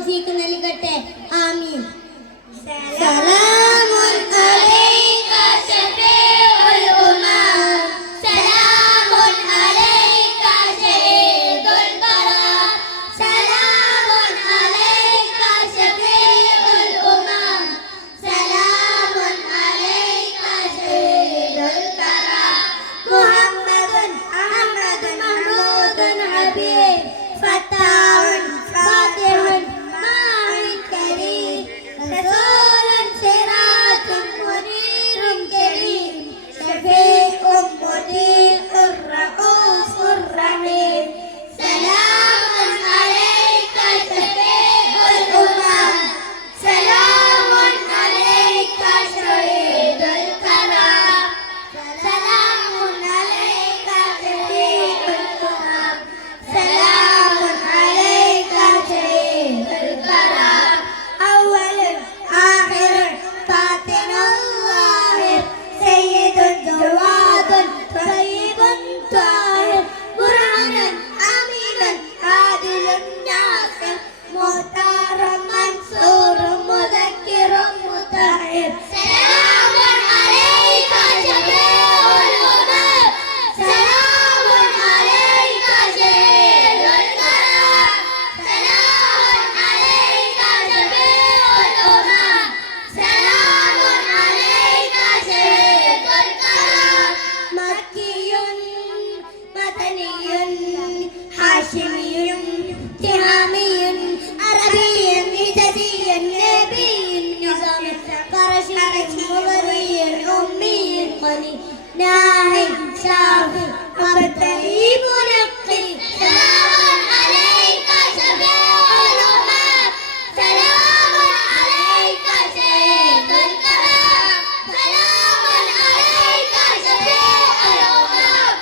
തൗഫീഖ് നൽകട്ടെ. ആമീൻ. സലാമുൻ അലൈക ശഫീഉൽ ഉമ്മം, സലാമുൻ അലൈക ശഹീദുൽ കറാം, സലാമുൻ അലൈക ശഫീഉൽ ഉമ്മം, സലാമുൻ അലൈക ശഹീദുൽ കറാം. മുഹമ്മദുൻ അഹ്മദുൻ മഹ്മൂദുൻ ഹബീബ്, ഫത്താഹുൻ ഫാത്തിഹുൻ മാഇൻ കരീം, റസൂലുൻ സിറാജുൻ മുനീറുൻ കരീം, ശഫീഉൻ മുജീബുർ റഊഫുർ റഹീം. സലാമുൻ അലൈക ശഫീഉൽ ഉമ്മം, സലാമുൻ അലൈക ശഹീദുൽ കറാം, സലാമുൻ അലൈക ശഫീഉൽ ഉമ്മം, സലാമുൻ അലൈക ശഹീദുൽ കറാം. അവ്വലുൻ ആഖിറുൻ ബാത്തിനുൻ ളാഹിർ, സയ്യിദുൻ ജവാദുൻ ത്വയ്യിബുൻ ത്വാഹിർ, ബുർഹാനുൻ അമീനുൻ ആദിലുൻ നാസിർ, മുഖ്താറുൻ മൻസൂറുൻ മുദക്കിറുൻ മുതഹിർ. സലാമുൻ അലൈക ശഫീഉൽ ഉമ്മം, സലാമുൻ അലൈക ശഹീദുൽ കറാം, സലാമുൻ അലൈക ശഫീഉൽ ഉമ്മം, സലാമുൻ അലൈക ശഹീദുൽ കറാം. മക്കിയുൻ മദനിയുൻ ഹാഷിമിയുൻ തിഹാമിയുൻ അറബിയുൻ ഹിജസിയുൻ നബിയുൻ നിസാമിൻ ഖറശിയുൻ മുഗരിയുൻ ഉമ്മിയുൻ ഖനി നാഹിൻ ഷാഫി അബ്തലി മുനഖി. സലാമുൻ അലൈക ശഫീഉൽ ഉമ്മം, സലാമുൻ അലൈക ശഹീദുൽ കറാം, സലാമുൻ അലൈക ശഫീഉൽ ഉമ്മം,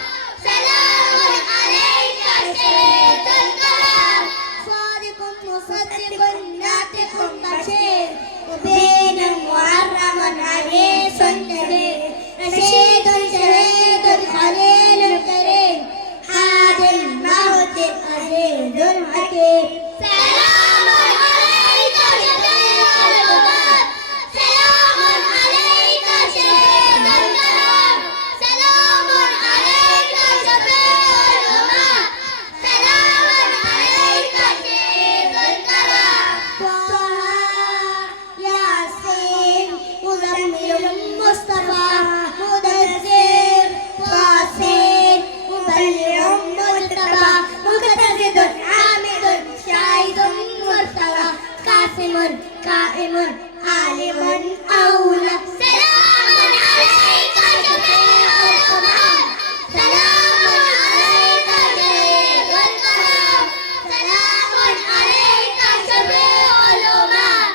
സലാമുൻ അലൈക ശഹീദുൽ കറാം. സാദിഖുൻ മുസദ്ദിഖുൻ നാതിഖുൻ ബശീർ, മുബീനുൻ മുഹറമുൻ അനീസുൻ നദീർ, റശീദുൻ ശഹീദുൻ ഖലീലുൻ കരീം, ഹാദിൻ മഹ്ദിൻ അസീസുൻ ഹകീം. സലാമുൻ അലൈക ശഫീഉൽ ഉമ്മം, സലാമുൻ അലൈക ശഹീദുൽ കറാം, സലാമുൻ അലൈക ശഫീഉൽ ഉമ്മം, സലാമുൻ അലൈക ശഹീദുൽ കറാം. ത്വാഹ യാസീൻ മുസമ്മിലുൻ മുസ്തഫ മുദസ്സിർ, ത്വാസീൻ മുബല്ലിഉൻ മുജ്തബ, മുഖ്തസിദുൻ ആമിദുൻ ഷാഹിദുൻ മുർത്തവ, കാസിമുൻ കായിമുൻ ആലിമുൻ ഔല. സലാമുൻ അലൈക ശഫീഉൽ ഉമ്മം, സലാമുൻ അലൈക ശഹീദുൽ കറാം, സലാമുൻ അലൈക ശഫീഉൽ ഉമ്മം,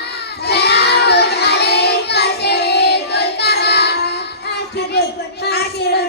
സലാമുൻ അലൈക ശഹീദുൽ കറാം. ഹാഷിറുൻ